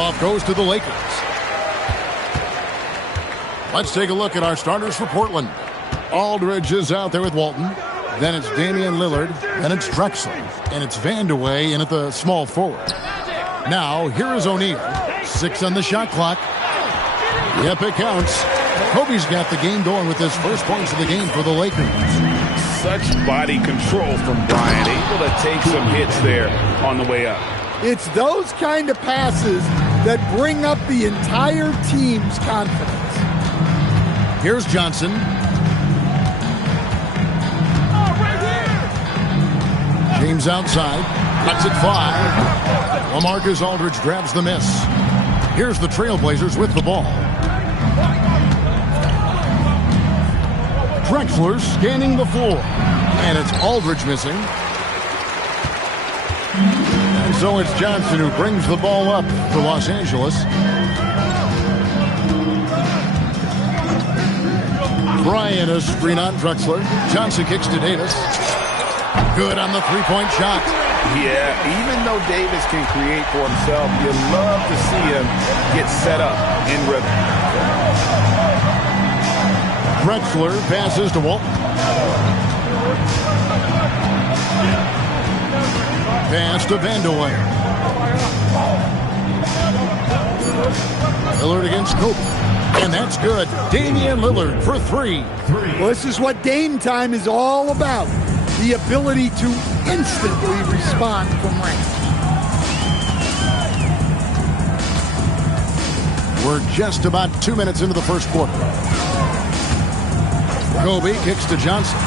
Tip-off goes to the Lakers. Let's take a look at our starters for Portland. Aldridge is out there with Walton. Then it's Damian Lillard. Then it's Drexler. And it's Vandeweghe in at the small forward. Now, here is O'Neal. 6 on the shot clock. Yep, it counts. Kobe's got the game going with his first points of the game for the Lakers. Such body control from Bryant. Able to take some hits there on the way up. It's those kind of passes that bring up the entire team's confidence. Here's Johnson. James outside. Cuts it 5. LaMarcus Aldridge grabs the miss. Here's the Trailblazers with the ball. Drexler scanning the floor. And it's Aldridge missing. And so it's Johnson who brings the ball up for Los Angeles. Bryant is screen on Drexler. Johnson kicks to Davis. Good on the three-point shot. Yeah, even though Davis can create for himself, you love to see him get set up in rhythm. Drexler passes to Walton. Pass to Vandeweghe. Lillard against Kobe. And that's good. Damian Lillard for 3. Well, this is what Dame time is all about. The ability to instantly respond from range. We're just about 2 minutes into the first quarter. Kobe kicks to Johnson.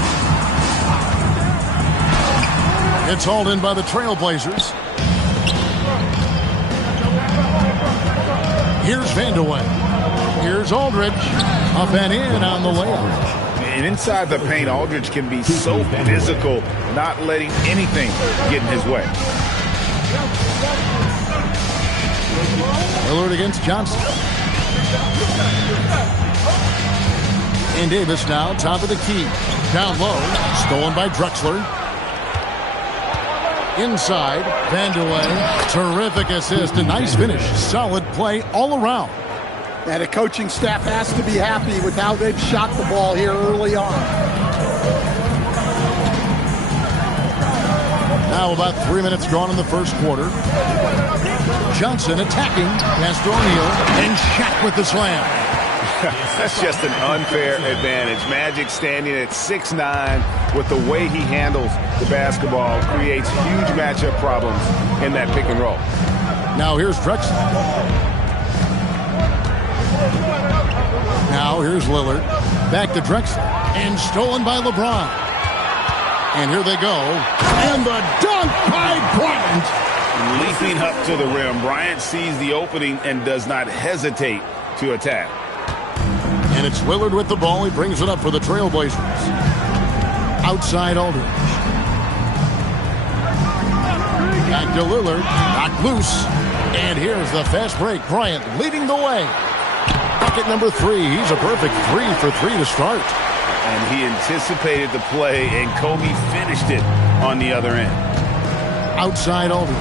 It's hauled in by the Trailblazers. Here's Vandeweghe. Here's Aldridge. Up and in on the layup. And inside the paint, Aldridge can be so physical, not letting anything get in his way. Lillard against Johnson. And Davis now, top of the key. Down low, stolen by Drexler. Inside, Vandeweghe. Terrific assist, a nice finish. Solid play all around. And the coaching staff has to be happy with how they've shot the ball here early on. Now about 3 minutes gone in the first quarter. Johnson attacking. Pass to O'Neal. And Shaq with the slam. That's just an unfair advantage. Magic standing at 6'9", with the way he handles the basketball, creates huge matchup problems in that pick and roll. Now here's Drexler. Now here's Lillard. Back to Drexler. And stolen by LeBron. And here they go. And the dunk by Bryant. Leaping up to the rim, Bryant sees the opening and does not hesitate to attack. And it's Lillard with the ball. He brings it up for the Trailblazers. Outside Aldridge. Back to Lillard. Knocked loose. And here's the fast break. Bryant leading the way. Bucket number 3. He's a perfect 3 for 3 to start. And he anticipated the play, and Kobe finished it on the other end. Outside Aldridge.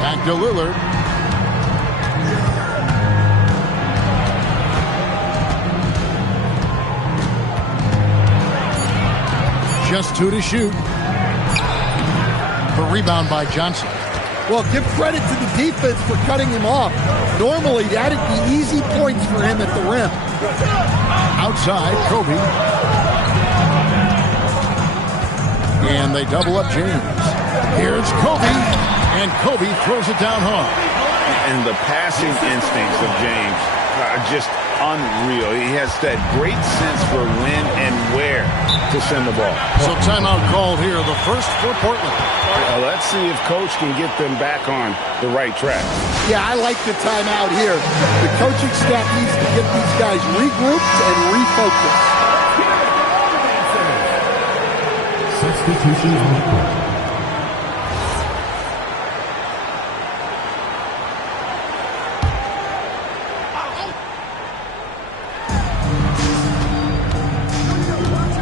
Back to Lillard. Just 2 to shoot. The rebound by Johnson. Well, give credit to the defense for cutting him off. Normally, that'd be easy points for him at the rim. Outside, Kobe. And they double up James. Here's Kobe. And Kobe throws it down hard. And the passing instincts of James are just unreal. He has that great sense for when and where to send the ball. So timeout called here, the first for Portland. Let's see if Coach can get them back on the right track. Yeah, I like the timeout here. The coaching staff needs to get these guys regrouped and refocused. Substitution on the court.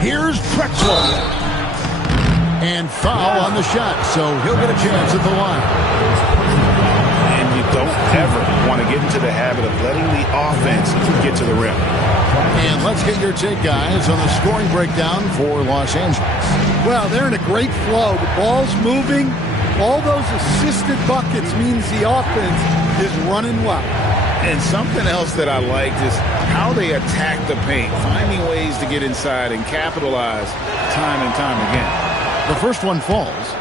Here's Drexler. And foul on the shot, so he'll get a chance at the line. habit of letting the offense get to the rim. And let's get your take, guys, on the scoring breakdown for Los Angeles. Well, they're in a great flow. The ball's moving. All those assisted buckets means the offense is running well. And something else that I liked is how they attack the paint, finding ways to get inside and capitalize time and time again. The first one falls.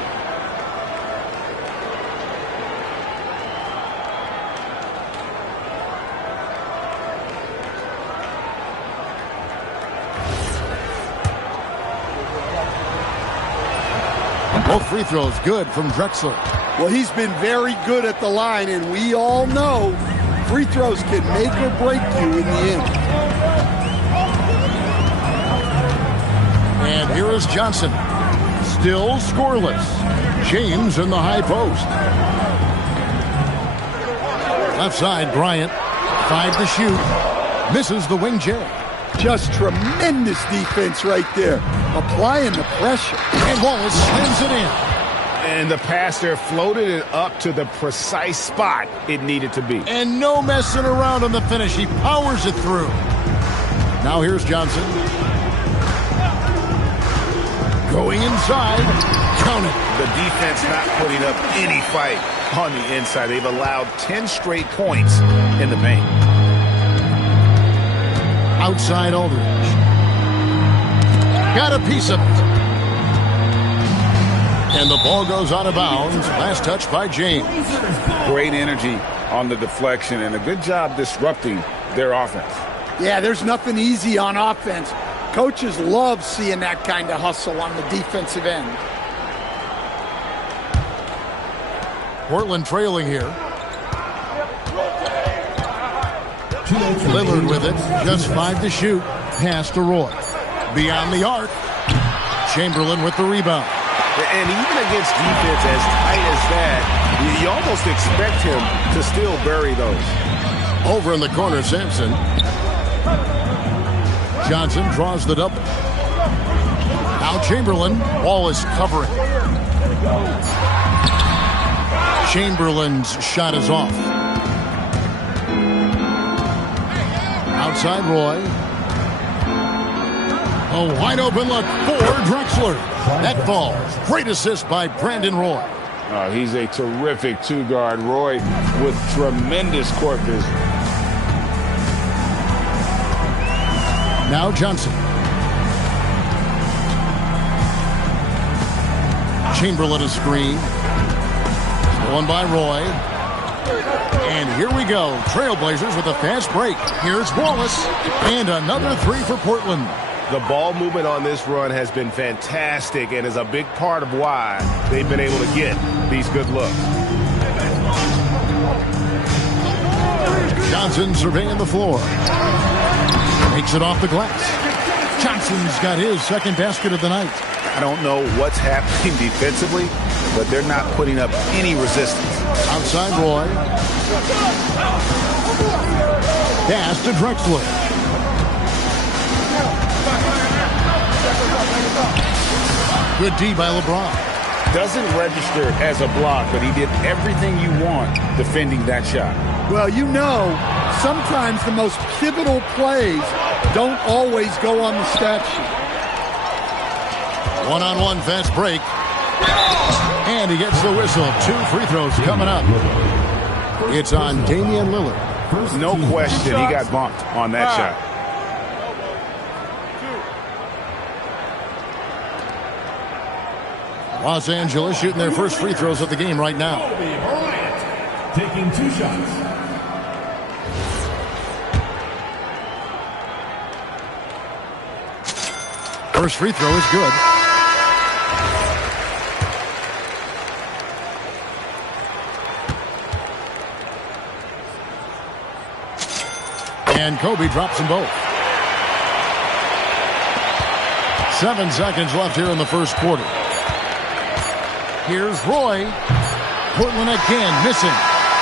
Both free throws good from Drexler. Well, he's been very good at the line, and we all know free throws can make or break you in the end. And here is Johnson. Still scoreless. James in the high post. Left side, Bryant. 5 to shoot. Misses the wing J. Just tremendous defense right there. Applying the pressure. And Wallace slams it in. And the pass there floated it up to the precise spot it needed to be. And no messing around on the finish. He powers it through. Now here's Johnson. Going inside. Count it. The defense not putting up any fight on the inside. They've allowed 10 straight points in the paint. Outside Aldridge. Got a piece of it. And the ball goes out of bounds. Last touch by James. Great energy on the deflection and a good job disrupting their offense. Yeah, there's nothing easy on offense. Coaches love seeing that kind of hustle on the defensive end. Portland trailing here. Lillard with it. Just 5 to shoot. Pass to Roy. Beyond the arc. Chamberlain with the rebound. And even against defense as tight as that, you almost expect him to still bury those. Over in the corner, Sampson. Johnson draws the double. Now Chamberlain. Ball is covering. Chamberlain's shot is off. Outside Roy. A wide open look for Drexler. That falls. Great assist by Brandon Roy. He's a terrific two-guard. Roy with tremendous court vision. Now Johnson. Chamberlain a screen. Stolen by Roy. And here we go. Trailblazers with a fast break. Here's Wallace. And another 3 for Portland. The ball movement on this run has been fantastic and is a big part of why they've been able to get these good looks. Johnson surveying the floor. Makes it off the glass. Johnson's got his second basket of the night. I don't know what's happening defensively, but they're not putting up any resistance. Outside Roy. Pass to Drexler. Good D by LeBron. Doesn't register as a block, but he did everything you want defending that shot. Well, you know, sometimes the most pivotal plays don't always go on the stat sheet. One-on-one fast break. And he gets the whistle. 2 free throws coming up. It's on Damian Lillard. No question he got bumped on that shot. Los Angeles shooting their first free throws of the game right now. Taking 2 shots. First free throw is good. And Kobe drops them both. 7 seconds left here in the first quarter. Here's Roy. Portland again missing.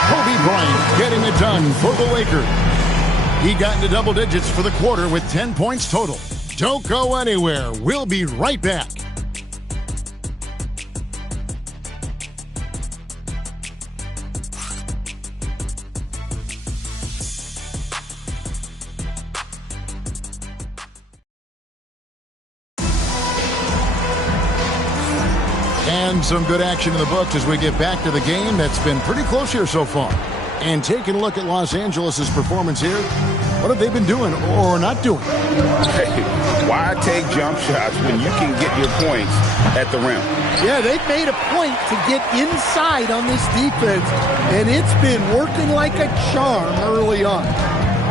Kobe Bryant getting it done for the Lakers. He got into double digits for the quarter with 10 points total. Don't go anywhere. We'll be right back. And some good action in the books as we get back to the game that's been pretty close here so far. And taking a look at Los Angeles' performance here, what have they been doing or not doing? Hey, why take jump shots when you can get your points at the rim? Yeah, they've made a point to get inside on this defense, and it's been working like a charm early on.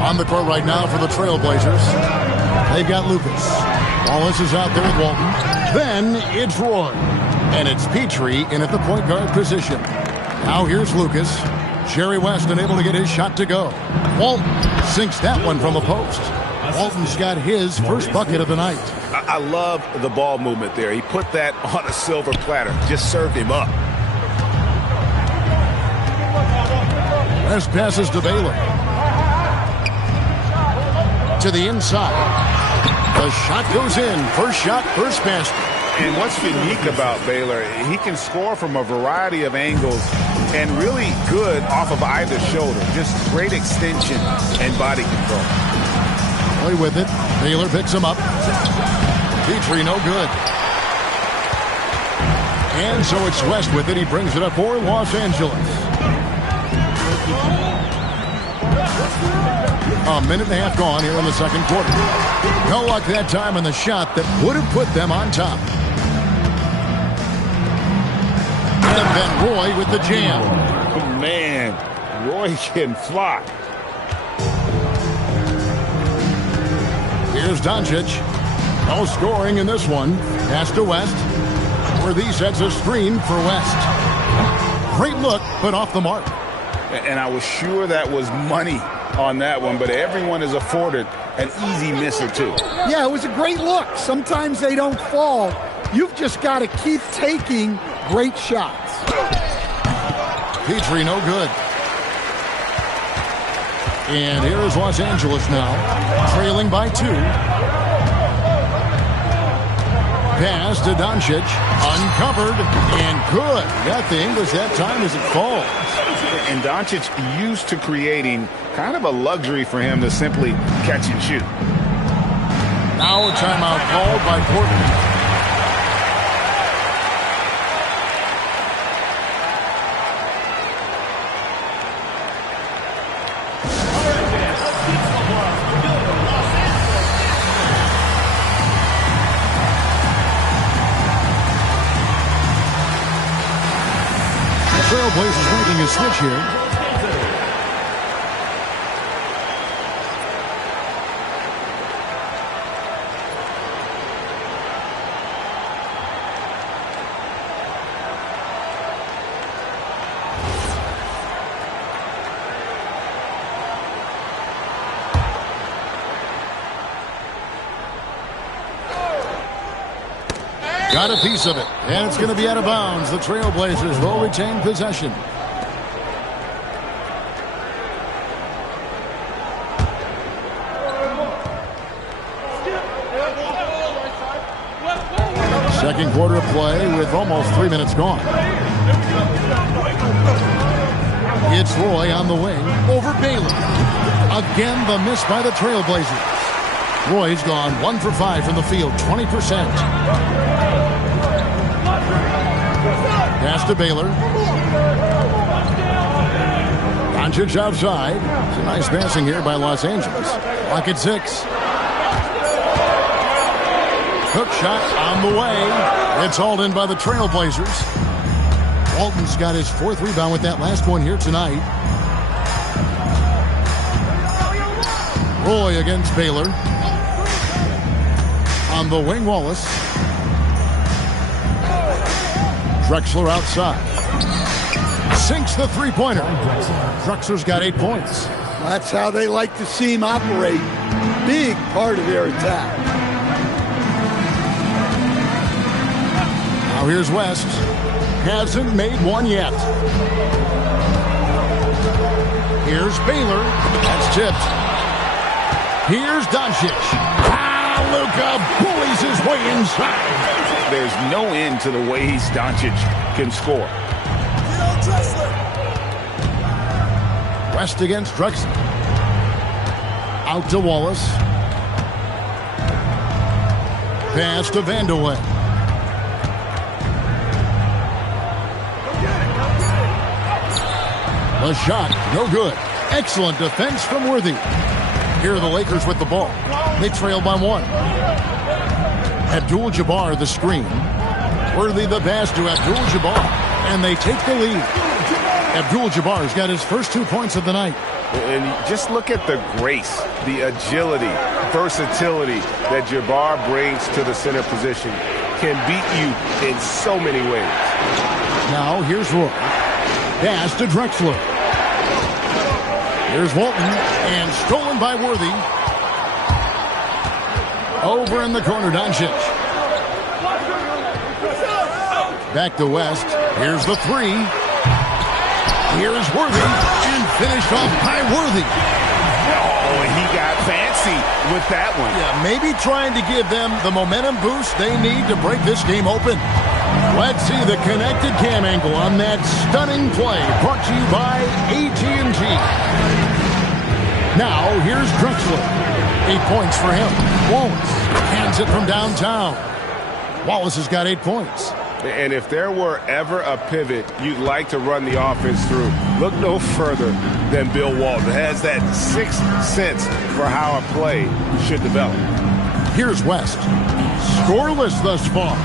On the court right now for the Trailblazers, they've got Lucas. Wallace is out there with Walton. Then it's Roy. And it's Petrie in at the point guard position. Now here's Lucas. Jerry West unable to get his shot to go. Walton sinks that one from the post. Walton's got his first bucket of the night. I love the ball movement there. He put that on a silver platter. Just served him up. West passes to Baylor. To the inside. The shot goes in. First shot, first basket. And what's unique about Baylor, he can score from a variety of angles and really good off of either shoulder. Just great extension and body control. Play with it. Baylor picks him up. Petrie no good. And so it's West with it. He brings it up for Los Angeles. A minute and a half gone here in the second quarter. No luck that time on the shot that would have put them on top. And then Roy with the jam. Oh, man, Roy can fly. Here's Doncic. No scoring in this one. Pass to West. Worthy sets a screen for West. Great look, but off the mark. And I was sure that was money on that one, but everyone is afforded an easy miss or two. Yeah, it was a great look. Sometimes they don't fall. You've just got to keep taking great shots. Petrie no good. And here is Los Angeles now, trailing by 2. Pass to Doncic, uncovered, and good. Got the English that time as it falls. And Doncic used to creating kind of a luxury for him to simply catch and shoot. Now a timeout called by Portland. Trailblazers making a switch here. Got a piece of it, and it's going to be out of bounds. The Trailblazers will retain possession. Second quarter of play with almost 3 minutes gone. It's Roy on the wing over Baylor. Again, the miss by the Trailblazers. Roy's gone 1 for 5 from the field, 20%. Pass to Baylor. Doncic outside. It's a nice passing here by Los Angeles. Clock at 6. Hook shot on the way. It's hauled in by the Trailblazers. Walton's got his 4th rebound with that last one here tonight. Roy against Baylor. On the wing, Wallace. Drexler outside. Sinks the three-pointer. Drexler's got 8 points. That's how they like to see him operate. Big part of their attack. Now here's West. Hasn't made one yet. Here's Baylor. That's tipped. Here's Doncic. Luka bullies his way inside. There's no end to the ways Doncic can score. West against Drexler. Out to Wallace. Pass to Vandeweghe. A shot, no good. Excellent defense from Worthy. Here are the Lakers with the ball. They trail by 1. Abdul-Jabbar the screen. Worthy the pass to Abdul-Jabbar. And they take the lead. Abdul-Jabbar's got his first 2 points of the night. And just look at the grace, the agility, versatility that Jabbar brings to the center position. Can beat you in so many ways. Now here's Roy. Pass to Drexler. Here's Walton, and stolen by Worthy. Over in the corner, Doncic. Back to West. Here's the 3. Here's Worthy, and finished off by Worthy. Oh, and he got fancy with that one. Yeah, maybe trying to give them the momentum boost they need to break this game open. Let's see the connected cam angle on that stunning play, brought to you by AT&T. Now, here's Drexler. 8 points for him. Wallace hands it from downtown. Wallace has got 8 points. And if there were ever a pivot you'd like to run the offense through, look no further than Bill Walton. Has that sixth sense for how a play should develop. Here's West. Scoreless thus far.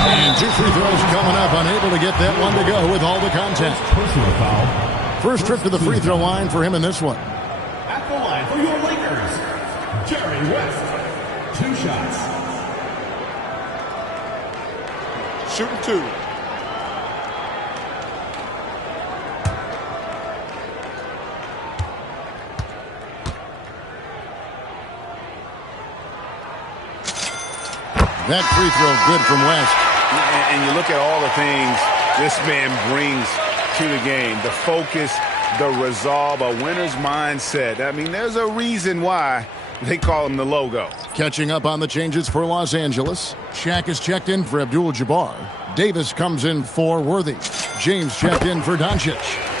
And 2 free throws coming up. Unable to get that one to go with all the contact. Personal foul. First trip to the free throw line for him in this one. At the line for your Lakers, Jerry West. 2 shots. Shooting 2. That free throw good from West. And you look at all the things this man brings to the game. The focus, the resolve, a winner's mindset. I mean, there's a reason why they call him the logo. Catching up on the changes for Los Angeles. Shaq is checked in for Abdul-Jabbar. Davis comes in for Worthy. James checked in for Doncic.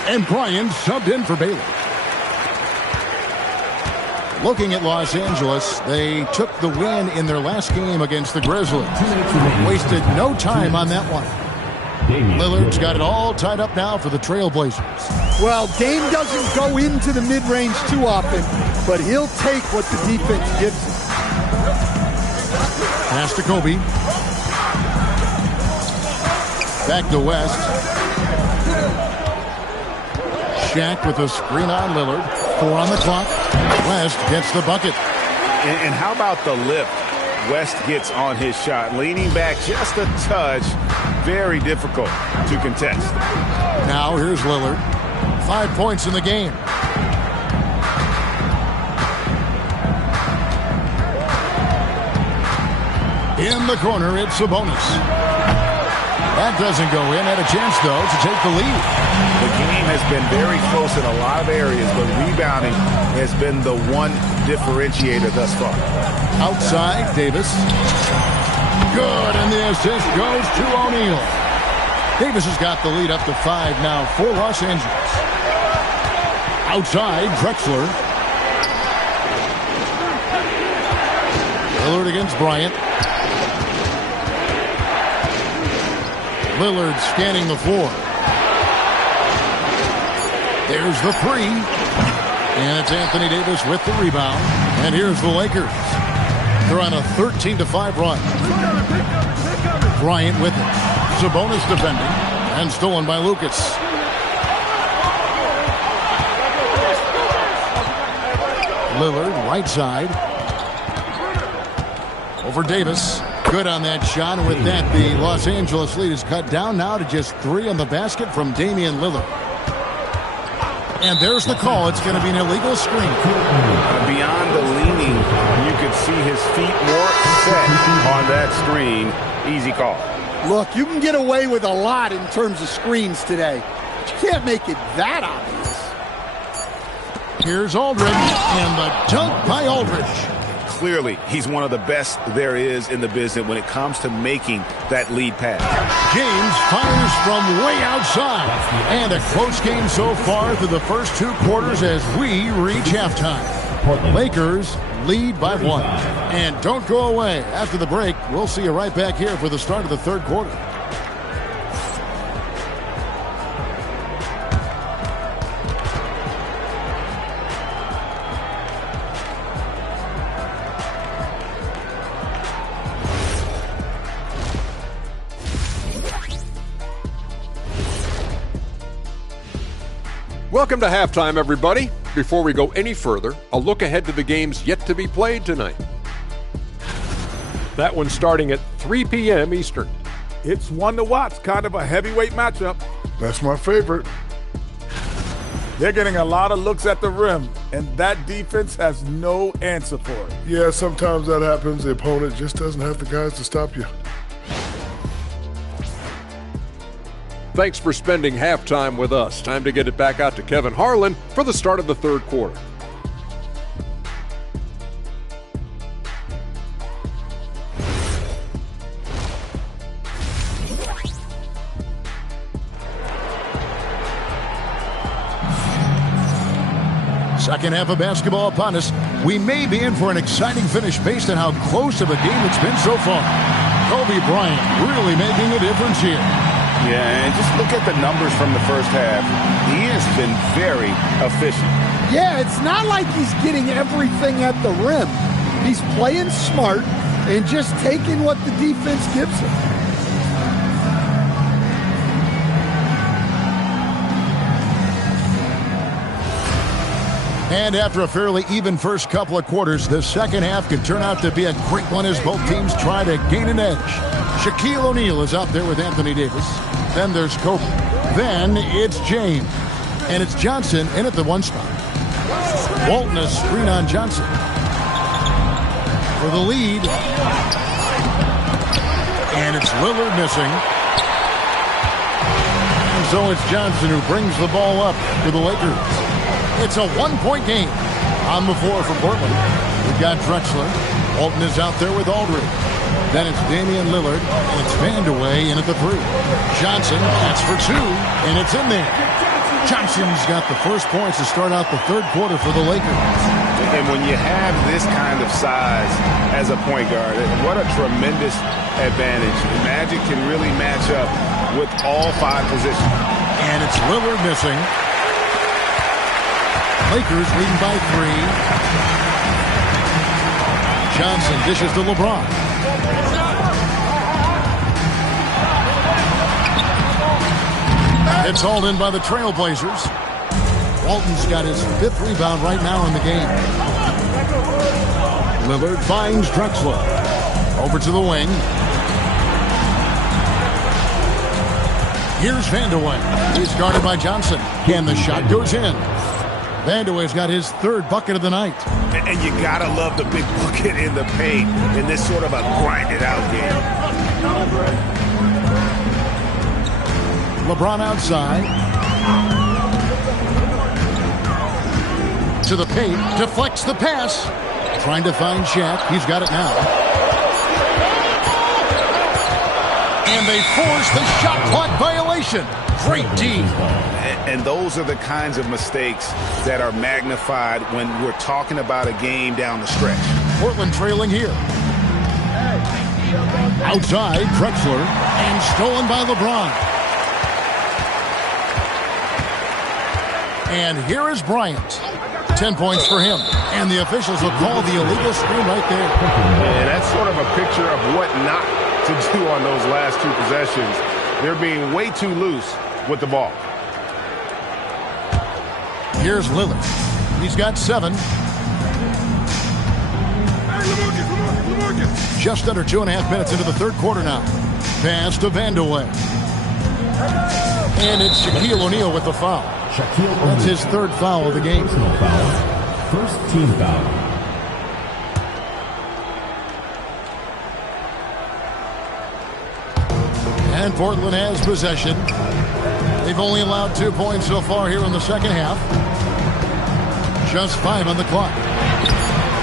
And Bryant subbed in for Bailey. Looking at Los Angeles, they took the win in their last game against the Grizzlies. Wasted no time on that one. Lillard's got it all tied up now for the Trailblazers. Well, Dame doesn't go into the mid-range too often, but he'll take what the defense gives him. Pass to Kobe. Back to West. Shaq with a screen on Lillard. 4 on the clock. West gets the bucket. And how about the lift West gets on his shot? Leaning back just a touch. Very difficult to contest. Now here's Lillard. 5 points in the game. In the corner, it's Sabonis. That doesn't go in. Had a chance, though, to take the lead. The game has been very close in a lot of areas, but rebounding has been the one differentiator thus far. Outside, Davis. Good, and the assist goes to O'Neal. Davis has got the lead up to 5 now for Los Angeles. Outside, Drexler. Lillard against Bryant. Lillard scanning the floor. There's the 3. And it's Anthony Davis with the rebound. And here's the Lakers. They're on a 13-5 run. Bryant with it. Sabonis defending. And stolen by Lucas. Lillard, right side. Over Davis. Good on that shot. And with that, the Los Angeles lead is cut down now to just 3 on the basket from Damian Lillard. And there's the call. It's going to be an illegal screen. Beyond the leaning, you could see his feet more set on that screen. Easy call. Look, you can get away with a lot in terms of screens today, but you can't make it that obvious. Here's Aldridge, and the dunk by Aldridge. Clearly, he's one of the best there is in the business when it comes to making that lead pass. James fires from way outside. And a close game so far through the first 2 quarters as we reach halftime. Lakers lead by 1. And don't go away. After the break, we'll see you right back here for the start of the 3rd quarter. Welcome to halftime, everybody. Before we go any further, a look ahead to the games yet to be played tonight. That one's starting at 3 p.m. Eastern. It's one to watch, kind of a heavyweight matchup. That's my favorite. They're getting a lot of looks at the rim, and that defense has no answer for it. Yeah, sometimes that happens. The opponent just doesn't have the guys to stop you. Thanks for spending halftime with us. Time to get it back out to Kevin Harlan for the start of the third quarter. Second half of basketball upon us. We may be in for an exciting finish based on how close of a game it's been so far. Kobe Bryant really making a difference here. Yeah, and just look at the numbers from the first half. He has been very efficient. Yeah, it's not like he's getting everything at the rim. He's playing smart and just taking what the defense gives him. And after a fairly even first couple of quarters, the second half could turn out to be a great one as both teams try to gain an edge. Shaquille O'Neal is out there with Anthony Davis. Then there's Kobe. Then it's James. And it's Johnson in at the one spot. Walton a screen on Johnson. For the lead. And it's Lillard missing. And so it's Johnson who brings the ball up to the Lakers. It's a one-point game. On the floor for Portland. We've got Drexler. Walton is out there with Aldridge. Then it's Damian Lillard, and it's Vandeweghe in at the three. Johnson, that's for two, and it's in there. Johnson's got the first points to start out the third quarter for the Lakers. And when you have this kind of size as a point guard, what a tremendous advantage. Magic can really match up with all five positions. And it's Lillard missing. Lakers leading by three. Johnson dishes to LeBron. It's hauled in by the Trailblazers. Walton's got his fifth rebound right now in the game. Lillard finds Drexler. Over to the wing. Here's Vandeweghe. He's guarded by Johnson. And the shot goes in. Vandeweghe's got his third bucket of the night. And you gotta love the big bucket in the paint in this sort of a grinded out game. LeBron outside. To the paint. Deflects the pass. Trying to find Shaq. He's got it now. And they force the shot clock violation. Great D. And those are the kinds of mistakes that are magnified when we're talking about a game down the stretch. Portland trailing here. Outside, Drexler. And stolen by LeBron. And here is Bryant. 10 points for him. And the officials will call the illegal screen right there. And that's sort of a picture of what not to do on those last two possessions. They're being way too loose with the ball. Here's Lillard. He's got 7. Just under 2.5 minutes into the third quarter now. Pass to Vandeweghe. And it's Shaquille O'Neal with the foul. That's his third foul of the game. First team foul. And Portland has possession. They've only allowed 2 points so far here in the second half. Just 5 on the clock.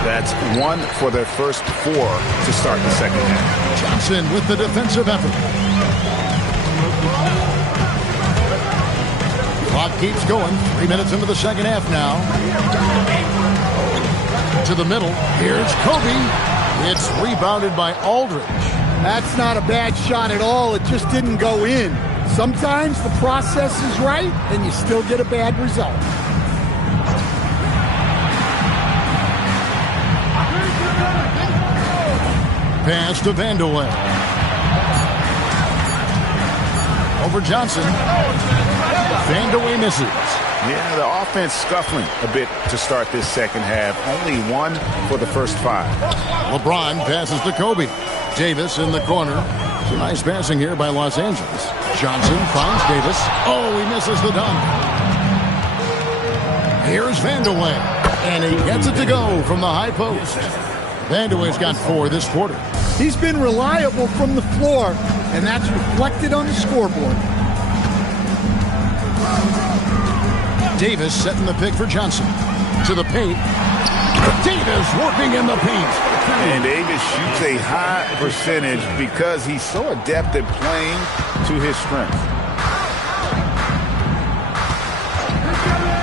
That's 1 for their first 4 to start the second half. Johnson with the defensive effort. Clock keeps going. 3 minutes into the second half now. To the middle. Here's Kobe. It's rebounded by Aldridge. That's not a bad shot at all. It just didn't go in. Sometimes the process is right, and you still get a bad result. Pass to Vandeweghe. Over Johnson. Vandeweghe misses. Yeah, the offense scuffling a bit to start this second half. Only 1 for the first 5. LeBron passes to Kobe. Davis in the corner. Some nice passing here by Los Angeles. Johnson finds Davis. Oh, he misses the dunk. Here's Vandeweghe. And he gets it to go from the high post. Vandeweghe's got 4 this quarter. He's been reliable from the floor, and that's reflected on the scoreboard. Davis setting the pick for Johnson. To the paint. Davis working in the paint. And Davis shoots a high percentage because he's so adept at playing to his strength.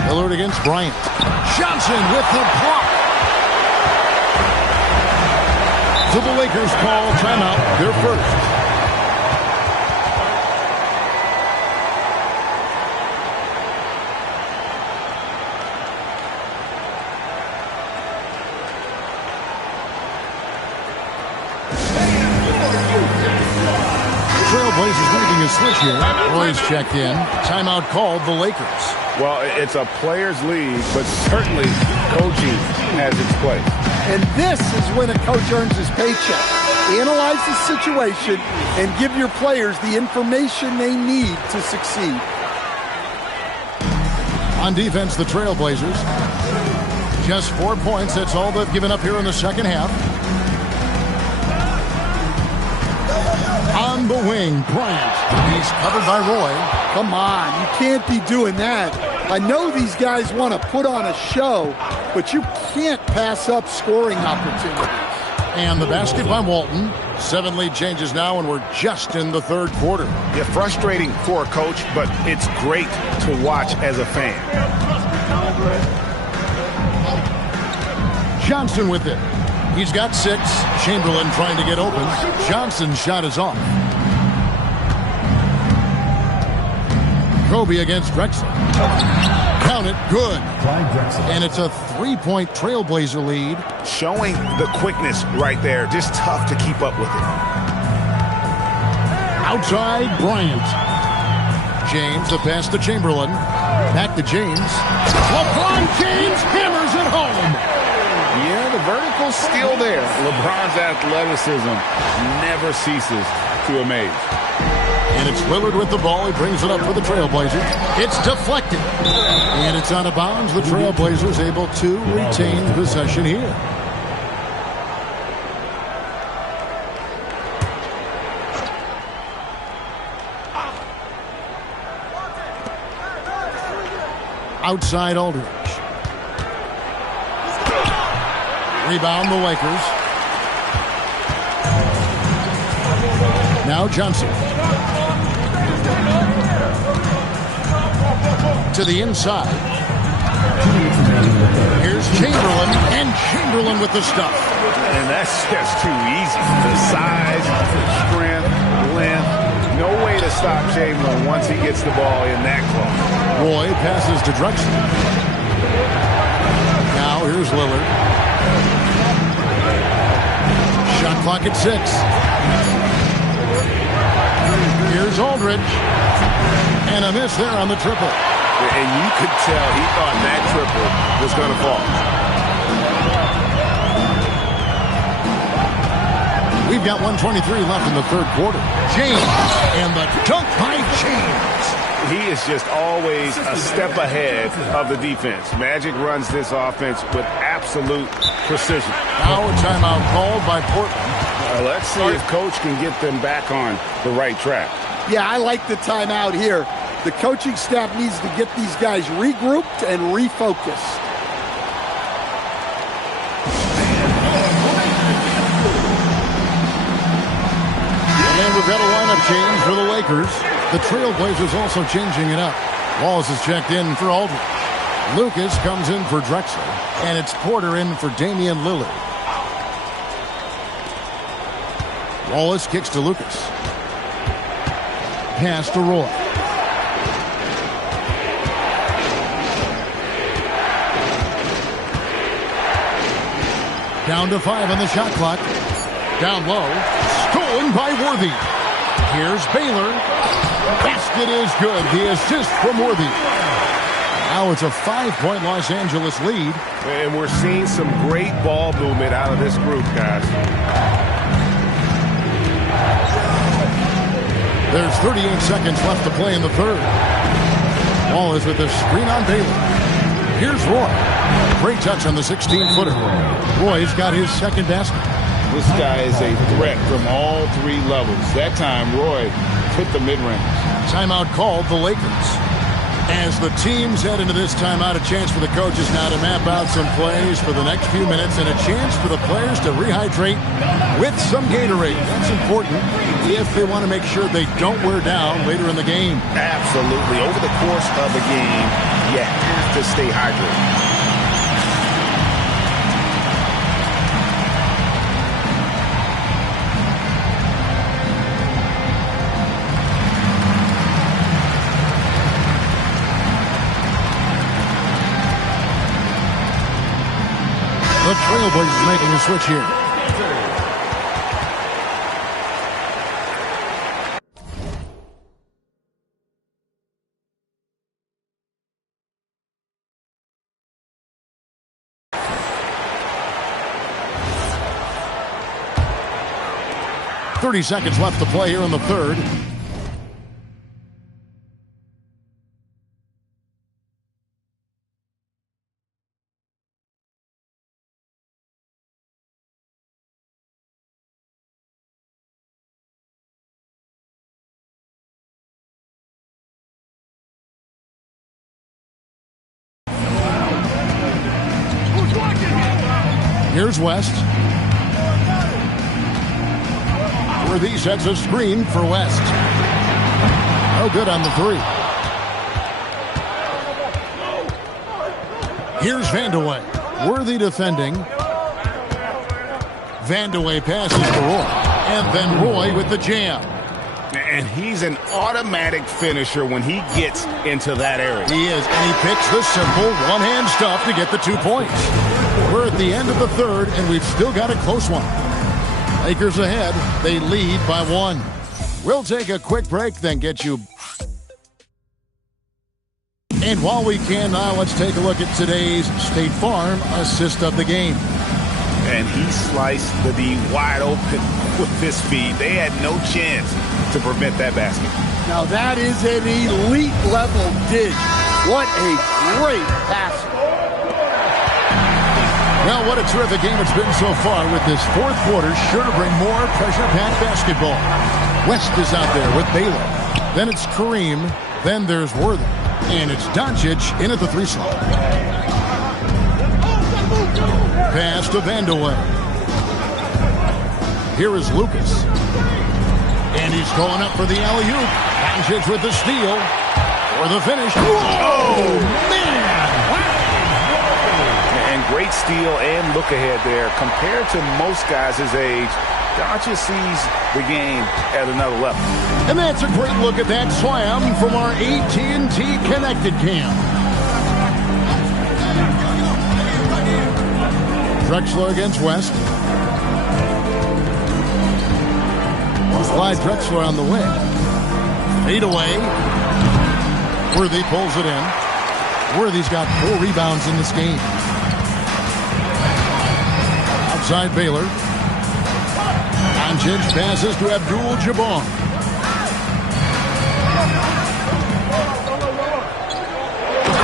Lillard against Bryant. Johnson with the block. So the Lakers call timeout, their first. Trailblazers making a switch here. Roy's checked in. Timeout called the Lakers. Well, it's a players' league, but certainly coaching has its place. And this is when a coach earns his paycheck. Analyze the situation and give your players the information they need to succeed. On defense, the Trailblazers. Just 4 points. That's all they've given up here in the second half. On the wing, Bryant. He's covered by Roy. Come on, you can't be doing that. I know these guys want to put on a show, but you can't pass up scoring opportunities. And the basket by Walton. 7 lead changes now, and we're just in the third quarter. Yeah, frustrating for a coach, but it's great to watch as a fan. Johnson with it. He's got 6. Chamberlain trying to get open. Johnson's shot is off. Kobe against Drexler. Count it, good. And it's a 3-point Trailblazer lead. Showing the quickness right there. Just tough to keep up with it. Outside, Bryant. James, the pass to Chamberlain. Back to James. LeBron James hammers it home. Yeah, the vertical's still there. LeBron's athleticism never ceases to amaze. And it's Lillard with the ball. He brings it up for the Trailblazers. It's deflected. And it's out of bounds. The Trailblazers able to retain possession here. Outside Aldridge. Rebound the Lakers. Now Johnson. To the inside. Here's Chamberlain, and Chamberlain with the stuff. And that's just too easy. The size, strength, length. No way to stop Chamberlain once he gets the ball in that close. Roy passes to Drexler. Now here's Lillard. Shot clock at 6. Here's Aldridge. And a miss there on the triple. And you could tell he thought that triple was going to fall. We've got 1:23 left in the third quarter. James, and the dunk by James. He is just always a step ahead of the defense. Magic runs this offense with absolute precision. Now a timeout called by Portland. Let's see if Coach can get them back on the right track. Yeah, I like the timeout here. The coaching staff needs to get these guys regrouped and refocused. And we've got a lineup change for the Lakers. The Trailblazers also changing it up. Wallace is checked in for Aldridge. Lucas comes in for Drexler. And it's Porter in for Damian Lillard. Wallace kicks to Lucas. Pass to Roy. Down to 5 on the shot clock. Down low. Stolen by Worthy. Here's Baylor. Basket is good. The assist from Worthy. Now it's a 5-point Los Angeles lead. And we're seeing some great ball movement out of this group, guys. There's 38 seconds left to play in the third. Ball is with the screen on Baylor. Here's Roy. Great touch on the 16-footer. Roy's got his second basket. This guy is a threat from all three levels. That time, Roy hit the mid-range. Timeout called the Lakers. As the teams head into this timeout, a chance for the coaches now to map out some plays for the next few minutes and a chance for the players to rehydrate with some Gatorade. That's important if they want to make sure they don't wear down later in the game. Absolutely. Over the course of the game, you have to stay hydrated. The Trailblazers making a switch here. .30 seconds left to play here in the third. Here's West. Worthy sets a screen for West. No good on the three. Here's Vandeweghe. Worthy defending. Vandeweghe passes to Roy. And then Roy with the jam. And he's an automatic finisher when he gets into that area. He is, and he picks the simple one-hand stuff to get the 2 points. We're at the end of the third, and we've still got a close one. Lakers ahead. They lead by 1. We'll take a quick break, then get you. And while we can now, let's take a look at today's State Farm assist of the game. And he sliced the D wide open with his feed. They had no chance to prevent that basket. Now that is an elite level dig. What a great pass. Well, what a terrific game it's been so far with this fourth quarter. Sure to bring more pressure-packed basketball. West is out there with Baylor. Then it's Kareem. Then there's Worthy. And it's Doncic in at the 3 slot. Pass to Vandeweghe. Here is Lucas. And he's going up for the alley-oop. Doncic with the steal. For the finish. Oh, man! And great steal and look ahead there. Compared to most guys his age, Doncic sees the game at another level. And that's a great look at that slam from our AT&T Connected Cam. Drexler against West. Slide Drexler on the wing. Fade away. Worthy pulls it in. Worthy's got 4 rebounds in this game. Outside Baylor. Doncic passes to Abdul-Jabbar.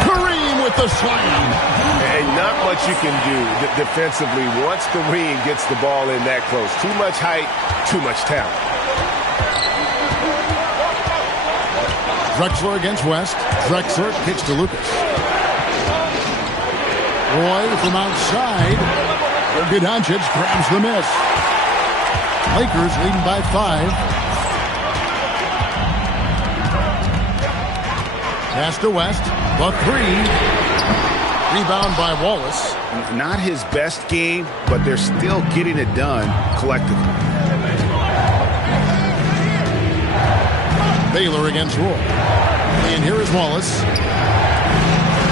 Kareem with the slam. And not much you can do defensively once Kareem gets the ball in that close. Too much height, too much talent. Drexler against West. Drexler kicks to Lucas. Roy from outside. Luka Doncic grabs the miss. Lakers leading by 5. Pass to West. The 3. Rebound by Wallace. Not his best game, but they're still getting it done collectively. Baylor against Roy. And here is Wallace.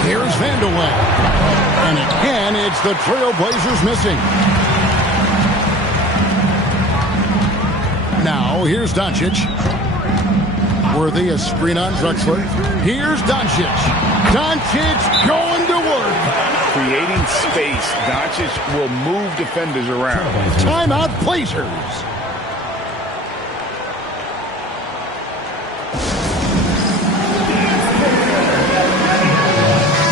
Here's Vandeweghe. And again, it's the Trailblazers missing. Now, here's Doncic. Worthy, a screen on Drexler. Here's Doncic. Doncic going to work. Creating space. Doncic will move defenders around. Timeout, Blazers.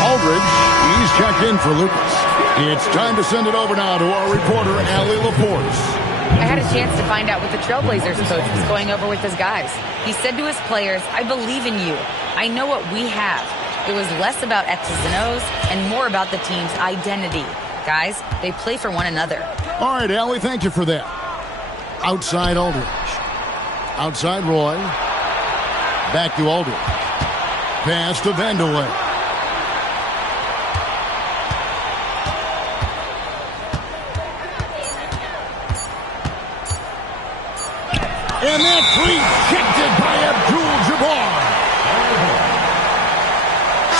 Aldridge, he's checked in for Lucas. It's time to send it over now to our reporter, Allie LaForce. I had a chance to find out what the Trailblazers coach was going over with his guys. He said to his players, I believe in you. I know what we have. It was less about X's and O's and more about the team's identity. Guys, they play for one another. All right, Allie, thank you for that. Outside Aldridge. Outside Roy. Back to Aldridge. Pass to Vandeweghe. And that's rejected by Abdul-Jabbar.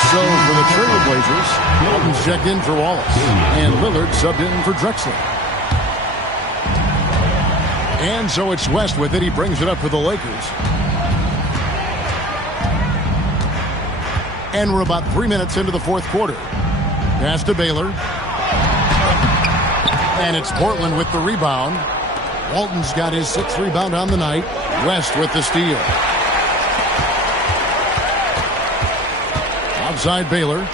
So for the Trailblazers, Walton's checked in for Wallace. And Lillard subbed in for Drexler. And so it's West with it. He brings it up for the Lakers. And we're about 3 minutes into the fourth quarter. Pass to Baylor. And it's Portland with the rebound. Walton's got his 6th rebound on the night. West with the steal. Outside Baylor.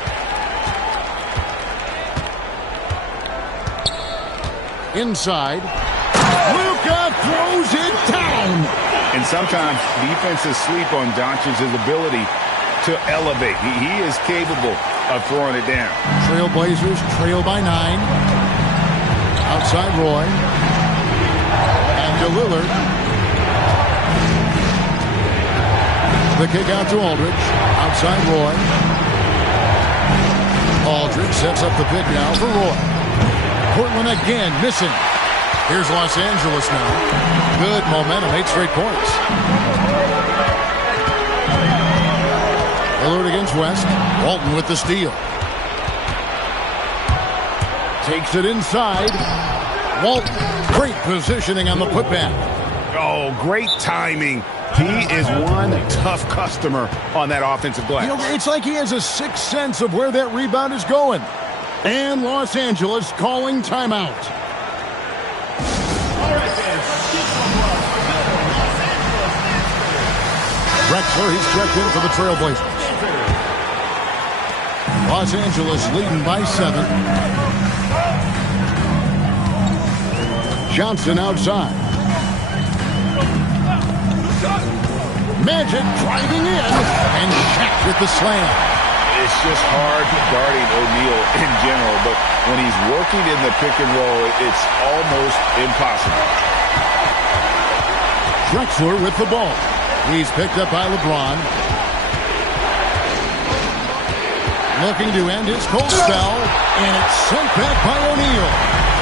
Inside. Luka throws it down. And sometimes defenses sleep on Doncic's ability to elevate. He is capable of throwing it down. Trailblazers trail by 9. Outside Roy. And to Lillard. The kick out to Aldridge. Outside Roy. Aldridge sets up the pick now for Roy. Portland again missing. Here's Los Angeles now. Good momentum, 8 straight points. Lillard against West. Walton with the steal. Takes it inside. Walton, great positioning on the putback. Oh, great timing. He is one tough customer on that offensive glass. You know, it's like he has a sixth sense of where that rebound is going. And Los Angeles calling timeout. Drexler, he's checked in for the Trailblazers. Los Angeles leading by 7. Johnson outside. Magic driving in, and Shaq with the slam. It's just hard guarding O'Neal in general, but when he's working in the pick and roll, it's almost impossible. Drexler with the ball. He's picked up by LeBron. Looking to end his cold spell, and it's sent back by O'Neal.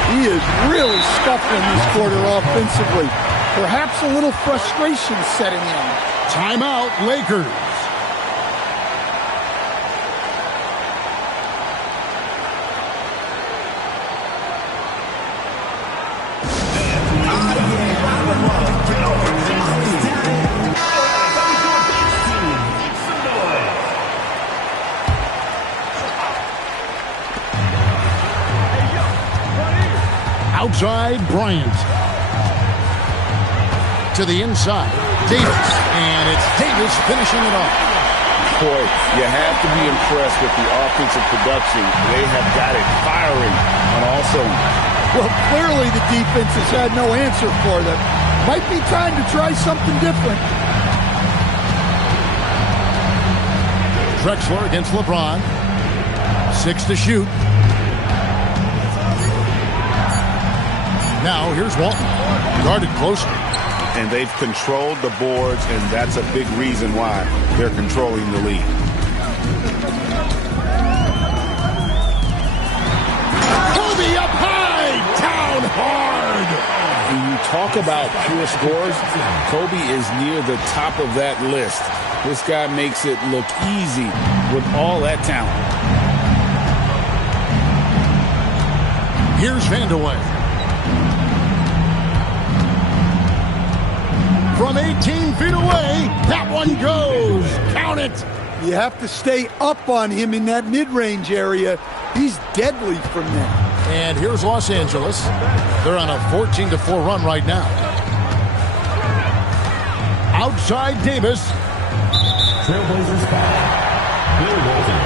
He is really scuffling this quarter offensively. Perhaps a little frustration setting in. Timeout, Lakers. Outside, Bryant. To the inside, Davis. And it's Davis finishing it off. Boy, you have to be impressed with the offensive production. They have got it firing on all cylinders. Well, clearly the defense has had no answer for them. Might be time to try something different. Drexler against LeBron. 6 to shoot. Now here's Walton. Guarded closely. And they've controlled the boards, and that's a big reason why they're controlling the lead. Kobe up high, down hard. When you talk about pure scores, Kobe is near the top of that list. This guy makes it look easy with all that talent. Here's Vandeweghe. From 18 feet away, that one goes. Count it. You have to stay up on him in that mid-range area. He's deadly from there. And here's Los Angeles. They're on a 14-4 run right now. Outside Davis. Trailblazers foul. Bill Walton.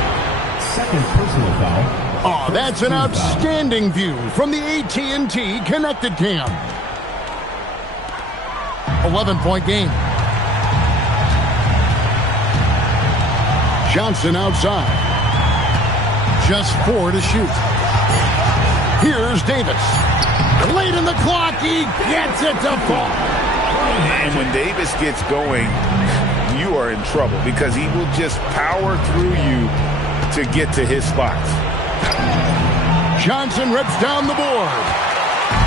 Second personal foul. Oh, that's an outstanding view from the AT&T Connected Cam. 11-point game. Johnson outside. Just 4 to shoot. Here's Davis. Late in the clock, he gets it to fall. And when Davis gets going, you are in trouble because he will just power through you to get to his spots. Johnson rips down the board.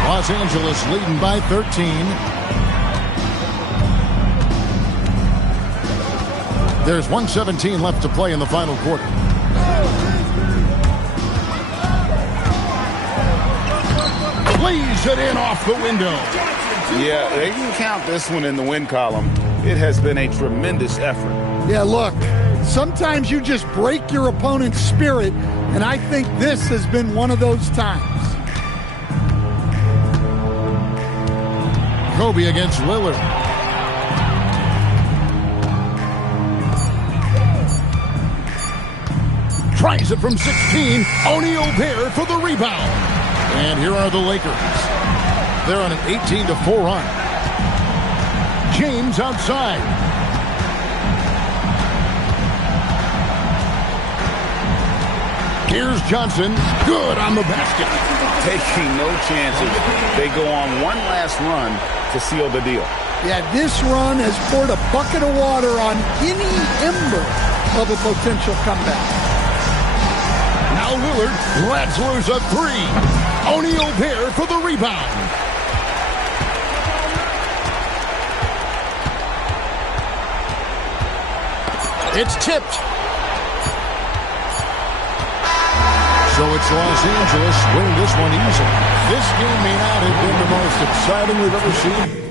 Los Angeles leading by 13. There's 1:17 left to play in the final quarter. Lays it in off the window. Yeah, they can count this one in the win column. It has been a tremendous effort. Yeah, look, sometimes you just break your opponent's spirit, and I think this has been one of those times. Kobe against Lillard. Tries it from 16. O'Neal there for the rebound. And here are the Lakers. They're on an 18-4 run. James outside. Here's Johnson. Good on the basket. Taking no chances. They go on one last run to seal the deal. Yeah, this run has poured a bucket of water on any ember of a potential comeback. Now Lillard lets loose a 3. O'Neal there for the rebound. It's tipped. So it's Los Angeles winning this one easily. This game may not have been the most exciting we've ever seen.